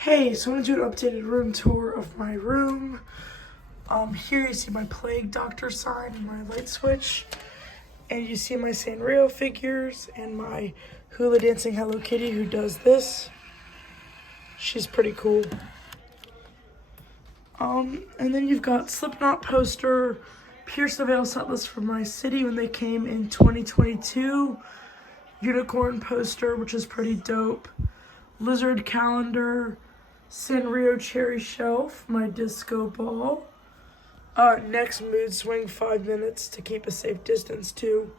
Hey, so I'm going to do an updated room tour of my room. Here you see my Plague Doctor sign and my light switch. And you see my Sanrio figures and my hula dancing Hello Kitty who does this. She's pretty cool. And then you've got Slipknot poster, Pierce the Veil set list from my city when they came in 2022. Unicorn poster, which is pretty dope. Lizard calendar, Sanrio cherry shelf, my disco ball. Next mood swing, 5 minutes to keep a safe distance too.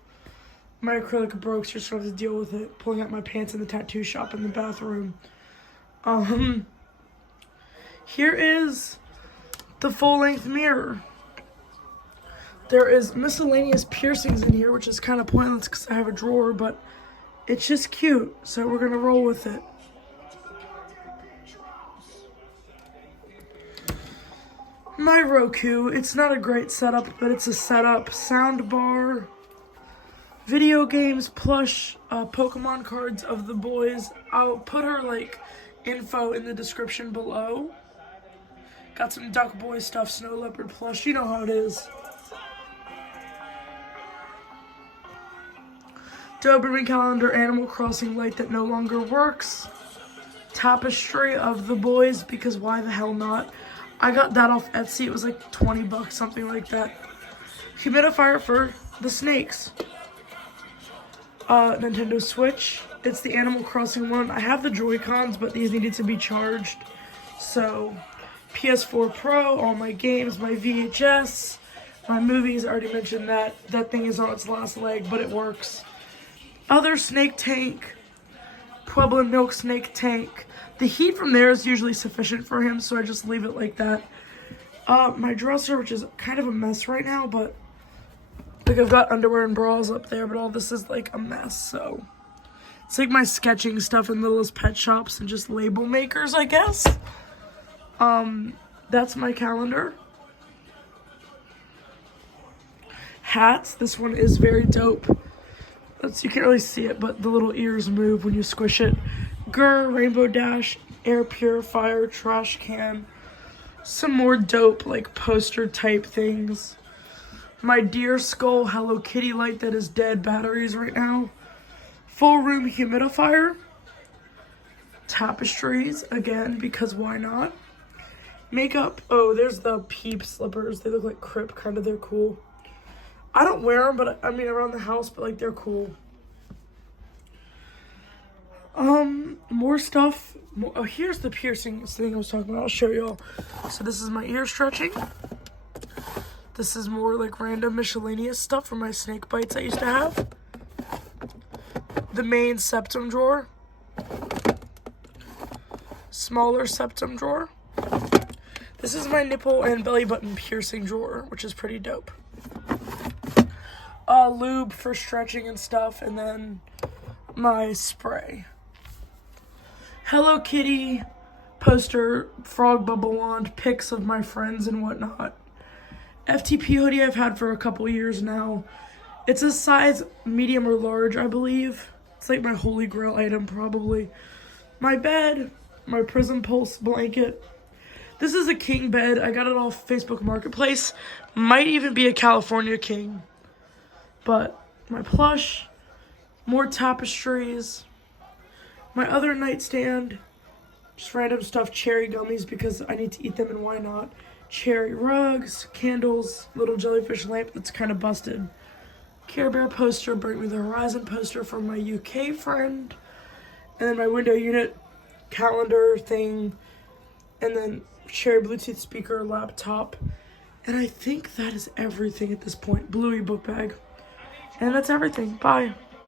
My acrylic broke, so just have to deal with it. Pulling out my pants in the tattoo shop in the bathroom. Here is the full-length mirror. There is miscellaneous piercings in here, which is kind of pointless because I have a drawer, but it's just cute, so we're gonna roll with it. My Roku, it's not a great setup, but it's a setup. Sound bar, video games, plush, Pokemon cards of the boys. I'll put her info in the description below. Got some Duck Boy stuff, Snow Leopard plush, you know how it is. Doberman calendar, Animal Crossing light that no longer works. Tapestry of the boys, because why the hell not? I got that off Etsy. It was like 20 bucks, something like that. Humidifier for the snakes. Nintendo Switch. It's the Animal Crossing one. I have the Joy-Cons, but these needed to be charged. So, PS4 Pro, all my games, my VHS, my movies. I already mentioned that. That thing is on its last leg, but it works. Other snake tank. Pueblo milk snake tank. The heat from there is usually sufficient for him, so I just leave it like that. My dresser, which is kind of a mess right now, but I've got underwear and bras up there, but all this is like a mess, so it's like my sketching stuff in Littlest Pet Shops and just label makers, I guess. That's my calendar. Hats. This one is very dope. You can't really see it, but the little ears move when you squish it. Grr, Rainbow Dash, air purifier, trash can. Some more dope, poster type things. My Deer Skull Hello Kitty light that is dead batteries right now. Full room humidifier. Tapestries, again, because why not? Makeup. Oh, there's the Peep slippers. They look like Crip, kind of. They're cool. I don't wear them, but I mean around the house, but they're cool. More stuff. Oh, here's the piercing thing I was talking about. I'll show y'all. So this is my ear stretching. This is more random miscellaneous stuff from my snake bites I used to have. The main septum drawer. Smaller septum drawer. This is my nipple and belly button piercing drawer, which is pretty dope. Lube for stretching and stuff, and then my spray. Hello Kitty poster, frog bubble wand, pics of my friends and whatnot. FTP hoodie I've had for a couple years now. It's a size medium or large, I believe. It's like my holy grail item, probably. My bed, my Prism Pulse blanket. This is a king bed. I got it off Facebook Marketplace. Might even be a California king. But my plush, more tapestries, my other nightstand, just random stuff, cherry gummies because I need to eat them and why not, cherry rugs, candles, little jellyfish lamp that's kind of busted, Care Bear poster, Bring Me the Horizon poster from my UK friend, and then my window unit calendar thing, and then cherry Bluetooth speaker, laptop, and I think that is everything at this point. Bluey book bag. And that's everything. Bye.